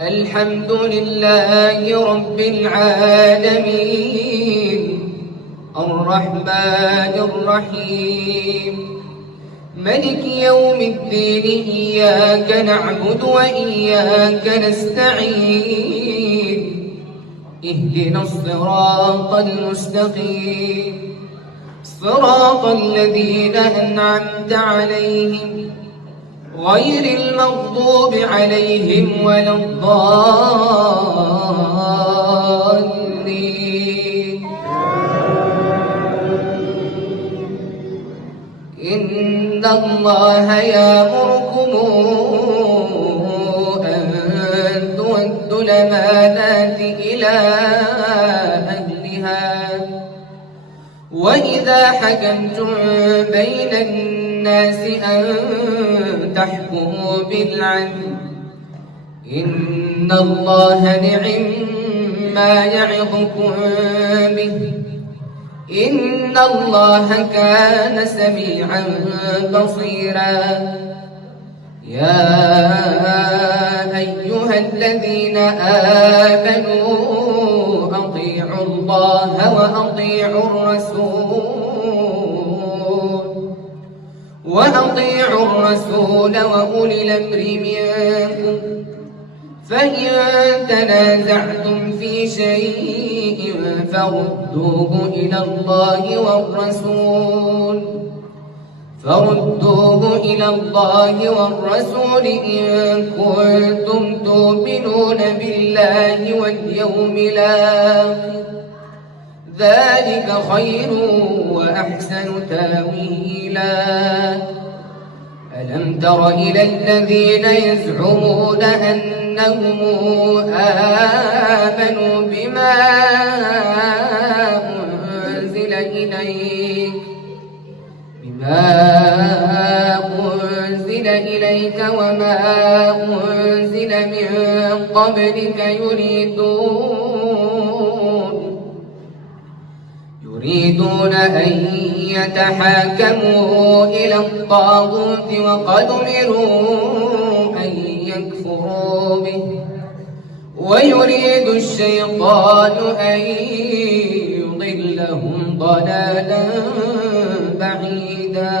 الحمد لله رب العالمين الرحمن الرحيم ملك يوم الدين إياك نعبد وإياك نستعين اهدنا الصراط المستقيم صراط الذين أنعمت عليهم غير المغضوب عليهم ولا الضالين. إن الله يأمركم أن تؤدوا الأمانات إلى أهلها وإذا حكمتم بين الناس أن تحكموا بالعدل إن الله نعم ما يعظكم به إن الله كان سميعا بصيرا. يا أيها الذين آمنوا أطيعوا الله وأطيعوا الرسول وأولي الأمر منكم فإن تنازعتم في شيء فردوه إلى الله والرسول إن كنتم تؤمنون بالله واليوم الآخر ذلك خير وأحسن تاويلا. ألم تر إلى الذين يزعمون أنهم آمنوا بما أنزل إليك وما أنزل من قبلك يريدون أن يتحاكموا إلى الطاغوت وقد أمروا أن يكفروا به ويريد الشيطان أن يضلهم ضلالا بعيدا.